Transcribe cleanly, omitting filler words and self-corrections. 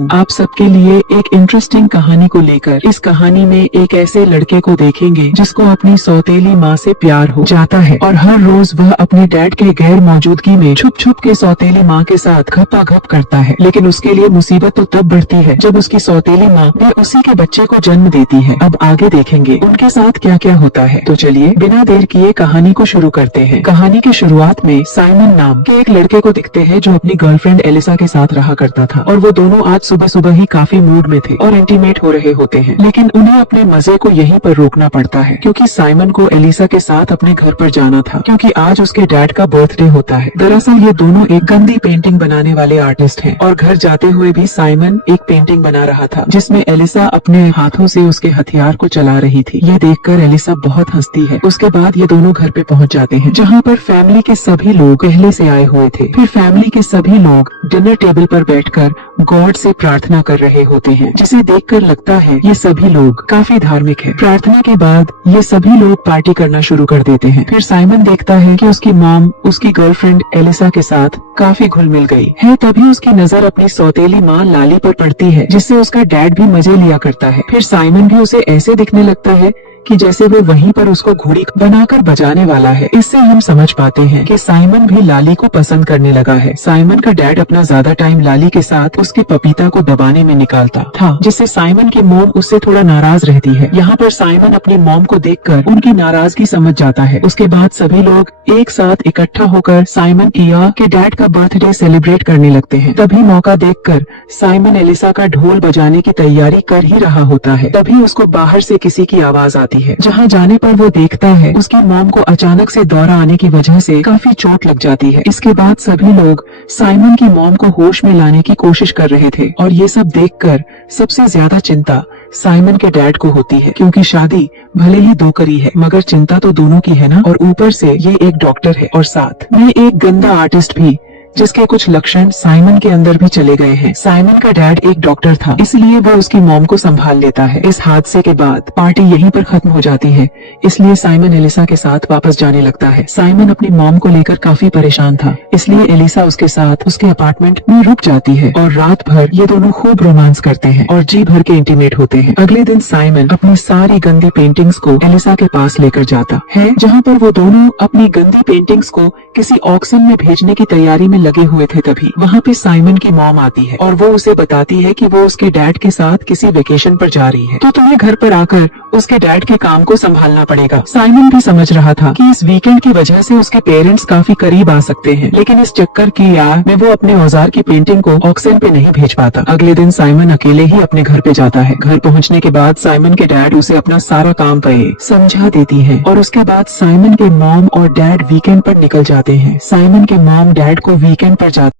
आप सबके लिए एक इंटरेस्टिंग कहानी को लेकर। इस कहानी में एक ऐसे लड़के को देखेंगे जिसको अपनी सौतेली माँ से प्यार हो जाता है और हर रोज वह अपने डैड के गैर मौजूदगी में छुप छुप के सौतेली माँ के साथ घपाघप करता है। लेकिन उसके लिए मुसीबत तो तब बढ़ती है जब उसकी सौतेली माँ भी उसी के बच्चे को जन्म देती है। अब आगे देखेंगे उनके साथ क्या क्या होता है। तो चलिए बिना देर किए कहानी को शुरू करते हैं। कहानी की शुरुआत में साइमन नाम के एक लड़के को दिखते हैं जो अपनी गर्लफ्रेंड एलिसा के साथ रहा करता था और वो दोनों आज सुबह सुबह ही काफी मूड में थे और इंटीमेट हो रहे होते हैं। लेकिन उन्हें अपने मजे को यहीं पर रोकना पड़ता है क्योंकि साइमन को एलिसा के साथ अपने घर पर जाना था क्योंकि आज उसके डैड का बर्थडे होता है। दरअसल ये दोनों एक गंदी पेंटिंग बनाने वाले आर्टिस्ट हैं और घर जाते हुए भी साइमन एक पेंटिंग बना रहा था जिसमें एलिसा अपने हाथों से उसके हथियार को चला रही थी। ये देखकर एलिसा बहुत हंसती है। उसके बाद ये दोनों घर पे पहुंच जाते हैं जहाँ पर फैमिली के सभी लोग पहले से आए हुए थे। फिर फैमिली के सभी लोग डिनर टेबल पर बैठकर गॉड से प्रार्थना कर रहे होते हैं जिसे देखकर लगता है ये सभी लोग काफी धार्मिक है। प्रार्थना के बाद ये सभी लोग पार्टी करना शुरू कर देते हैं। फिर साइमन देखता है कि उसकी मॉम उसकी गर्लफ्रेंड एलिसा के साथ काफी घुल मिल गई है। तभी उसकी नजर अपनी सौतेली माँ लाली पर पड़ती है जिससे उसका डैड भी मजे लिया करता है। फिर साइमन भी उसे ऐसे दिखने लगता है कि जैसे वो वहीं पर उसको घोड़ी बनाकर बजाने वाला है। इससे हम समझ पाते हैं कि साइमन भी लाली को पसंद करने लगा है। साइमन का डैड अपना ज्यादा टाइम लाली के साथ उसके पपीता को दबाने में निकालता था जिससे साइमन की मॉम उससे थोड़ा नाराज रहती है। यहाँ पर साइमन अपनी मॉम को देखकर उनकी नाराजगी समझ जाता है। उसके बाद सभी लोग एक साथ इकट्ठा होकर साइमन किया के डैड का बर्थडे सेलिब्रेट करने लगते हैं। तभी मौका देखकर साइमन एलिसा का ढोल बजाने की तैयारी कर ही रहा होता है। तभी उसको बाहर से किसी की आवाज आती है। जहाँ जाने पर वो देखता है उसकी मॉम को अचानक से दौरा आने की वजह से काफी चोट लग जाती है। इसके बाद सभी लोग साइमन की मॉम को होश में लाने की कोशिश कर रहे थे और ये सब देखकर सबसे ज्यादा चिंता साइमन के डैड को होती है क्योंकि शादी भले ही दो करी है मगर चिंता तो दोनों की है ना। और ऊपर से ये एक डॉक्टर है और साथ में एक गंदा आर्टिस्ट भी जिसके कुछ लक्षण साइमन के अंदर भी चले गए हैं। साइमन का डैड एक डॉक्टर था इसलिए वो उसकी मॉम को संभाल लेता है। इस हादसे के बाद पार्टी यहीं पर खत्म हो जाती है इसलिए साइमन एलिसा के साथ वापस जाने लगता है। साइमन अपनी मॉम को लेकर काफी परेशान था इसलिए एलिसा उसके साथ उसके अपार्टमेंट में रुक जाती है और रात भर ये दोनों खूब रोमांस करते हैं और जी भर के इंटीमेट होते हैं। अगले दिन साइमन अपनी सारी गंदी पेंटिंग्स को एलिसा के पास लेकर जाता है जहाँ पर वो दोनों अपनी गंदी पेंटिंग्स को किसी ऑक्शन में भेजने की तैयारी में लगे हुए थे। तभी वहाँ पे साइमन की मॉम आती है और वो उसे बताती है कि वो उसके डैड के साथ किसी वेकेशन पर जा रही है तो तुम्हें घर पर आकर उसके डैड के काम को संभालना पड़ेगा। साइमन भी समझ रहा था कि इस वीकेंड की वजह से उसके पेरेंट्स काफी करीब आ सकते हैं लेकिन इस चक्कर की यार में वो अपने औजार की पेंटिंग को ऑक्शन पे नहीं भेज पाता। अगले दिन साइमन अकेले ही अपने घर पे जाता है। घर पहुँचने के बाद साइमन के डैड उसे अपना सारा काम पे समझा देती है और उसके बाद साइमन के मॉम और डैड वीकेंड पर निकल जाते हैं। साइमन के मॉम डैड को वीकेंड पर जाते